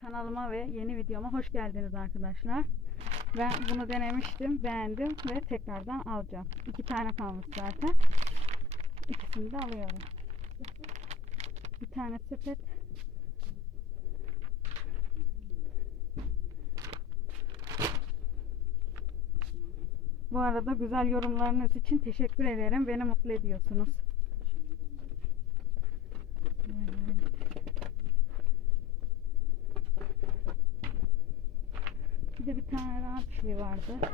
Kanalıma ve yeni videoma hoş geldiniz arkadaşlar. Ben bunu denemiştim, beğendim ve tekrardan alacağım. İki tane kalmış zaten. İkisini de alıyorum. Bir tane sepet. Bu arada güzel yorumlarınız için teşekkür ederim. Beni mutlu ediyorsunuz. Bir de bir tane daha bir şey vardı.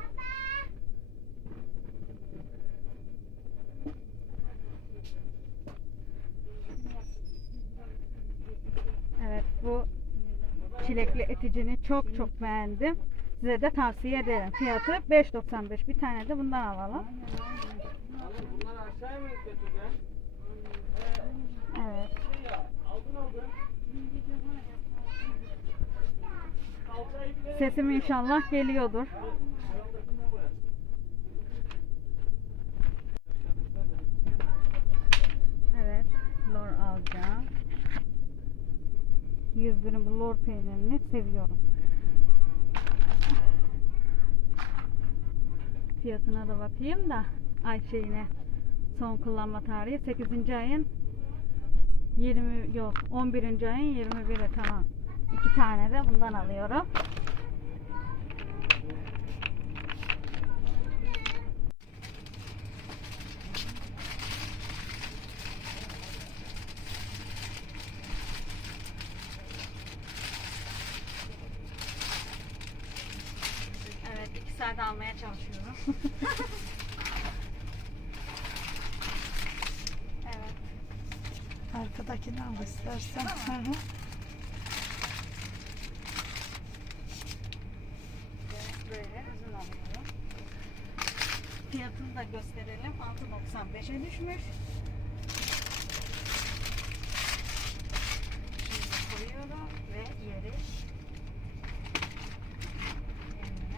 Evet bu çilekli eticini çok çok beğendim. Size de tavsiye ederim. Fiyatı 5.95. Bir tane de bundan alalım. Bunları aşağıya mı götüreceğim? Evet. Sesim inşallah geliyordur. Evet, lor alacağım. 101'in bu lor peynirini seviyorum. Fiyatına da bakayım da ay şeyine son kullanma tarihi 8. ayın 20 yok 11. ayın 21'i tamam. İki tane de bundan alıyorum. Evet, iki saat almaya çalışıyorum. evet. Arkadakini al istersen. Hı hı. Ve böyle uzun alıyorum. Fiyatını da gösterelim. 6.95'e düşmüş. Şimdi koyuyorum ve yeri yerine.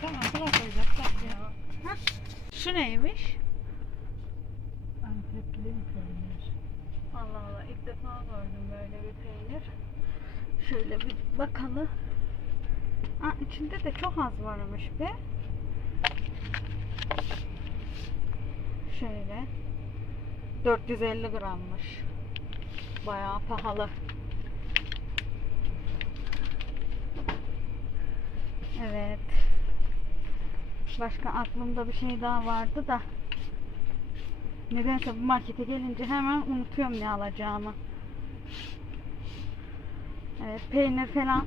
Tamam bırak öyle bırak ya. Hah, Şu neymiş? Antepli peynir. Allah Allah ilk defa gördüm böyle bir peynir. Şöyle bir bakalım. Aa, içinde de çok az varmış be. Şöyle. 450 grammış. Bayağı pahalı. Evet. Başka aklımda bir şey daha vardı da. Nedense bu markete gelince hemen unutuyorum ne alacağımı. Evet, peynir falan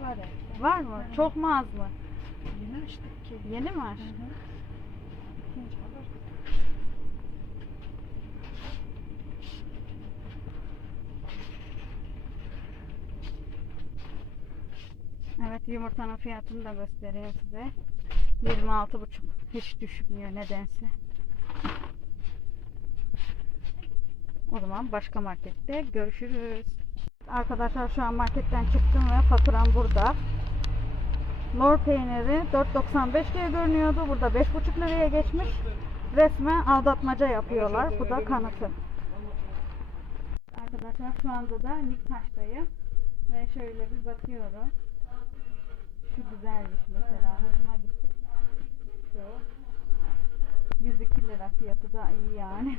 Var evde. var mı? Evet. Çok mu az mı? Yeni açtık ki. Yeni mi var? Hı hı. Evet, yumurtanın fiyatını da göstereyim size. 26,5 hiç düşmüyor nedense. O zaman başka markette görüşürüz. Arkadaşlar şu an marketten çıktım ve faturam burada. Lor peyniri 4.95 diye görünüyordu. Burada 5.5 liraya geçmiş. Resmen aldatmaca yapıyorlar. Bu da kanıtı. Arkadaşlar şu anda da Niktaş'tayım. Ve şöyle bir bakıyorum. Şu güzelmiş mesela. Hoşuma Şu. 102 lira fiyatı da iyi yani.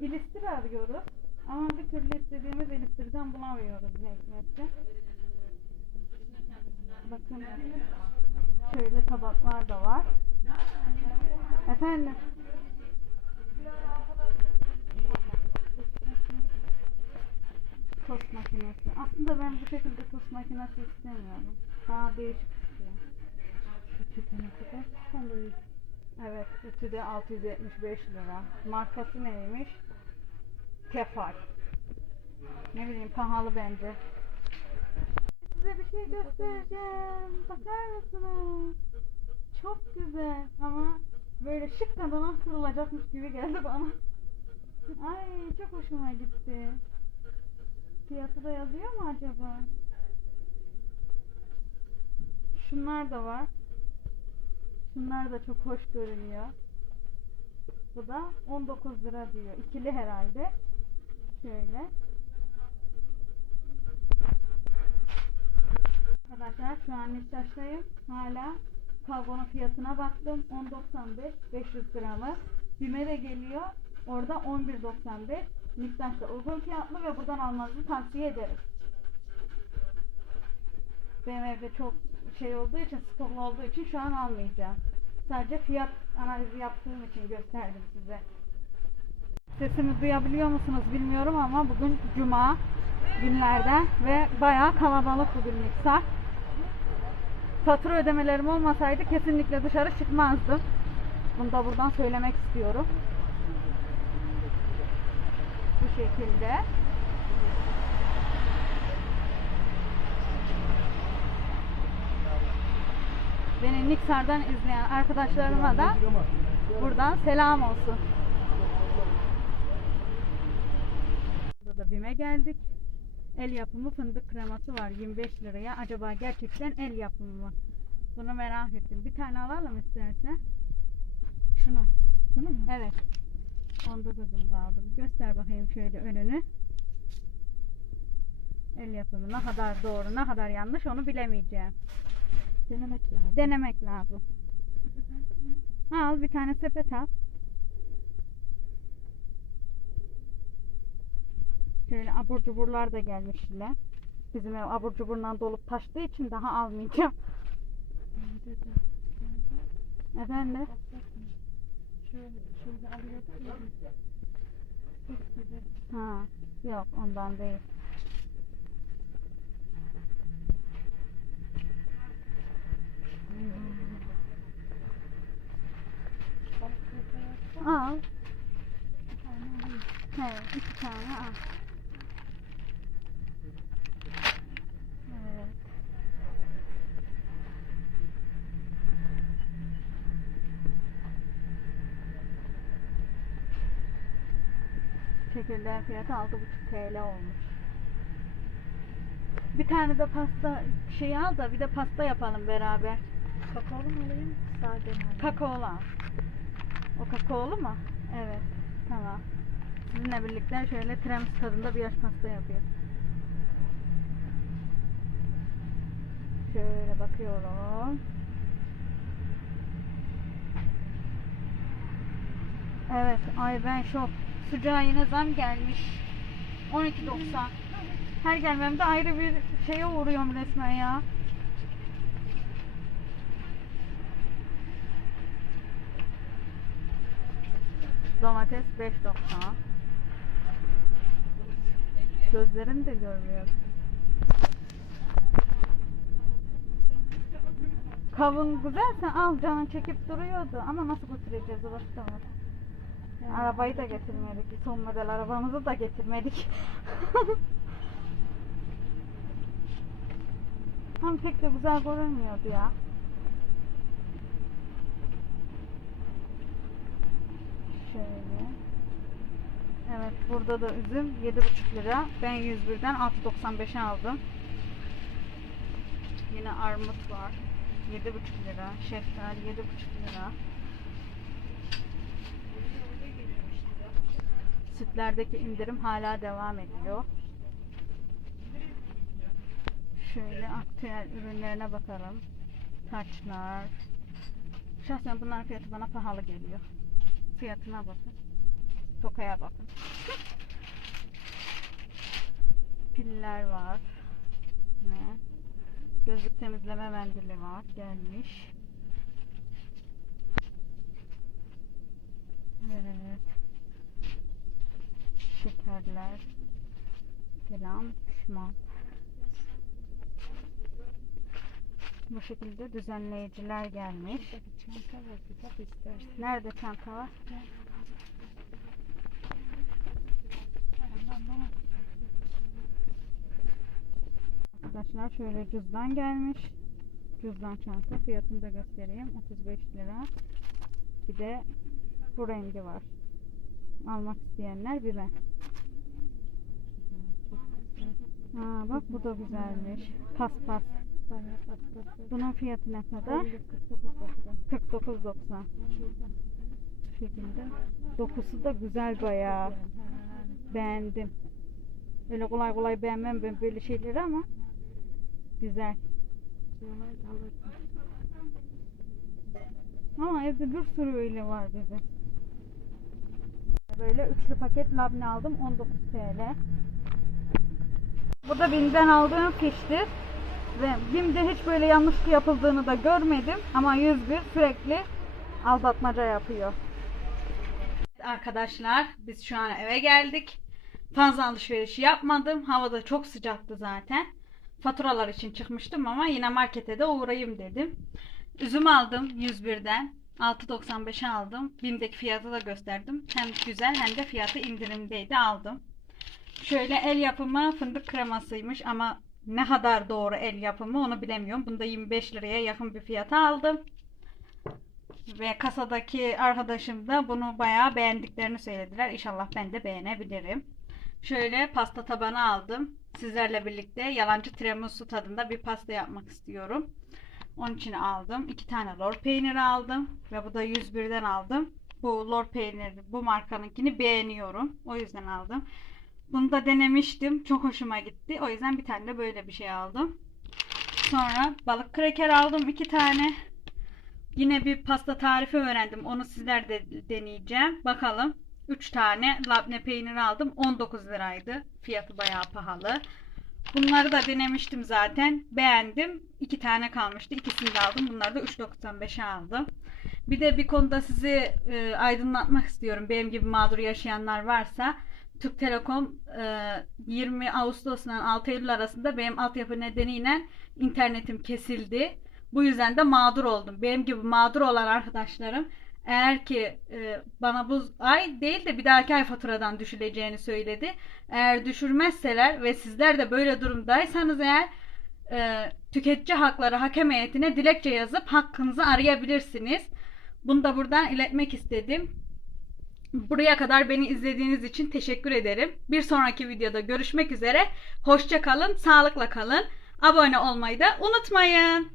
İlistir arıyoruz. Ama bir türlü istediğimiz ilistirden bulamıyoruz ne hikmetse. Bakın şöyle tabaklar da var. Efendim. Tost makinesi. Aslında ben bu şekilde tost makinesi istemiyorum. Daha değişik istiyorum. Ütü ne kadar pahalı. Evet, ütü de 675 lira. Markası neymiş? Tefal. Ne bileyim pahalı bence. Size bir şey göstereceğim. Bakar mısınız? Çok güzel ama böyle şık kadına kırılacakmış gibi geldi bana. Ay çok hoşuma gitti. Fiyatı da yazıyor mu acaba? Şunlar da var. Şunlar da çok hoş görünüyor. Bu da 19 lira diyor. İkili herhalde. Şöyle. Arkadaşlar şu an Niştaş'tayım. Hala kavgonun fiyatına baktım. 10.95 500 gramı. Bime de geliyor. Orada 11.95. Niştaş'ta uygun fiyatlı ve buradan almanızı tavsiye ederim. Evde çok şey olduğu için, stoklu olduğu için şu an almayacağım. Sadece fiyat analizi yaptığım için gösterdim size. Sesimi duyabiliyor musunuz bilmiyorum ama bugün cuma günlerden ve bayağı kalabalık bugün mikser. Fatura ödemelerim olmasaydı kesinlikle dışarı çıkmazdım. Bunu da buradan söylemek istiyorum. Bu şekilde. Beni Niksar'dan izleyen arkadaşlarıma da buradan selam olsun. Burada da BİM'e geldik. El yapımı fındık kreması var 25 liraya. Acaba gerçekten el yapımı mı? Bunu merak ettim. Bir tane alalım istersen. Şunu. Bunu mu? Evet. Onda gözüm kaldı. Bir Göster bakayım şöyle önünü. El yapımı ne kadar doğru ne kadar yanlış onu bilemeyeceğim. Denemek lazım. Denemek lazım. Al bir tane sepet al. Şöyle abur cuburlar da gelmişler. Bizim ev abur cuburla dolup taştığı için daha almayacağım. Efendim? Şöyle, şöyle. Ha, yok ondan değil. Balık yapar. Al. He, iki tane al. Evet. Çekirdeğin fiyatı 6,5 TL olmuş. Bir tane de pasta şey al da bir de pasta yapalım beraber. Kakaolu mu alayım? Sade mi alayım? Kakaolu. O kakaolu mu? Evet. Tamam. Sizinle birlikte şöyle tiramisu tadında bir yaş pasta yapıyor. Şöyle bakıyorum. Evet, ay ben şok. Sucuğa yine zam gelmiş. 12.90. Her gelmemde ayrı bir şeye uğruyorum resmen ya. Domates 5.90. Gözlerim de görmüyor. Kavun güzelse al canın çekip duruyordu ama nasıl götüreceğiz orası da var. Arabayı da getirmedik. Son model arabamızı da getirmedik. Ama pek de güzel görünmüyordu ya. Şöyle. Evet burada da üzüm 7,5 lira. Ben 101'den 6.95'e aldım. Yine armut var. 7,5 lira. Şeftali 7,5 lira. Sütlerdeki indirim hala devam ediyor. Şöyle aktüel ürünlerine bakalım. Taçlar. Şahsen bunların fiyatı bana pahalı geliyor. Fiyatına bakın. Tokaya bakın. Piller var. Ne? Gözlük temizleme mendili var. Gelmiş. Evet. Şekerler. Falan pişman. Bu şekilde düzenleyiciler gelmiş. Çanta var. Bak istersen. Nerede çanta var? Arkadaşlar şöyle cüzdan gelmiş. Cüzdan çanta. Fiyatını da göstereyim. 35 lira. Bir de bu rengi var. Almak isteyenler güzel. Ha bak bu da güzelmiş. Paspas. Bunun fiyatı ne kadar? 49.90 Şu şekilde. Dokusu da güzel bayağı. Beğendim. Öyle kolay kolay beğenmem ben böyle şeyleri ama güzel. Ama evde bir sürü öyle var bizim. Böyle üçlü paket labne aldım 19 TL. Bu da BİM'den aldığım fiştir. Ve BİM'de hiç böyle yanlışlık yapıldığını da görmedim. Ama 101 sürekli aldatmaca yapıyor. Arkadaşlar biz şu an eve geldik. Fazla alışveriş yapmadım. Hava da çok sıcaktı zaten. Faturalar için çıkmıştım ama yine markete de uğrayayım dedim. Üzüm aldım 101'den. 6.95'e aldım. BİM'deki fiyatı da gösterdim. Hem güzel hem de fiyatı indirimdeydi aldım. Şöyle el yapımı fındık kremasıymış ama ne kadar doğru el yapımı onu bilemiyorum. Bunda 25 liraya yakın bir fiyata aldım. Ve kasadaki arkadaşım da bunu bayağı beğendiklerini söylediler. İnşallah ben de beğenebilirim. Şöyle pasta tabanı aldım. Sizlerle birlikte yalancı tiramisu tadında bir pasta yapmak istiyorum. Onun için aldım. İki tane lor peyniri aldım. Ve bu da 101'den aldım. Bu lor peyniri bu markanınkini beğeniyorum. O yüzden aldım. Bunu da denemiştim. Çok hoşuma gitti. O yüzden bir tane de böyle bir şey aldım. Sonra balık kraker aldım iki tane. Yine bir pasta tarifi öğrendim. Onu sizler de deneyeceğim. Bakalım. 3 tane labne peyniri aldım. 19 liraydı. Fiyatı bayağı pahalı. Bunları da denemiştim zaten. Beğendim. 2 tane kalmıştı. İkisini de aldım. Bunları da 3.95'e aldım. Bir de bir konuda sizi e, aydınlatmak istiyorum. Benim gibi mağdur yaşayanlar varsa Türk Telekom e, 20 Ağustos'tan 6 Eylül arasında benim altyapı nedeniyle internetim kesildi. Bu yüzden de mağdur oldum. Benim gibi mağdur olan arkadaşlarım eğer ki e, bana bu ay değil de bir dahaki ay faturadan düşüleceğini söyledi. Eğer düşürmezseler ve sizler de böyle durumdaysanız eğer e, tüketici hakları hakem heyetine dilekçe yazıp hakkınızı arayabilirsiniz. Bunu da buradan iletmek istedim. Buraya kadar beni izlediğiniz için teşekkür ederim. Bir sonraki videoda görüşmek üzere. Hoşça kalın, sağlıkla kalın. Abone olmayı da unutmayın.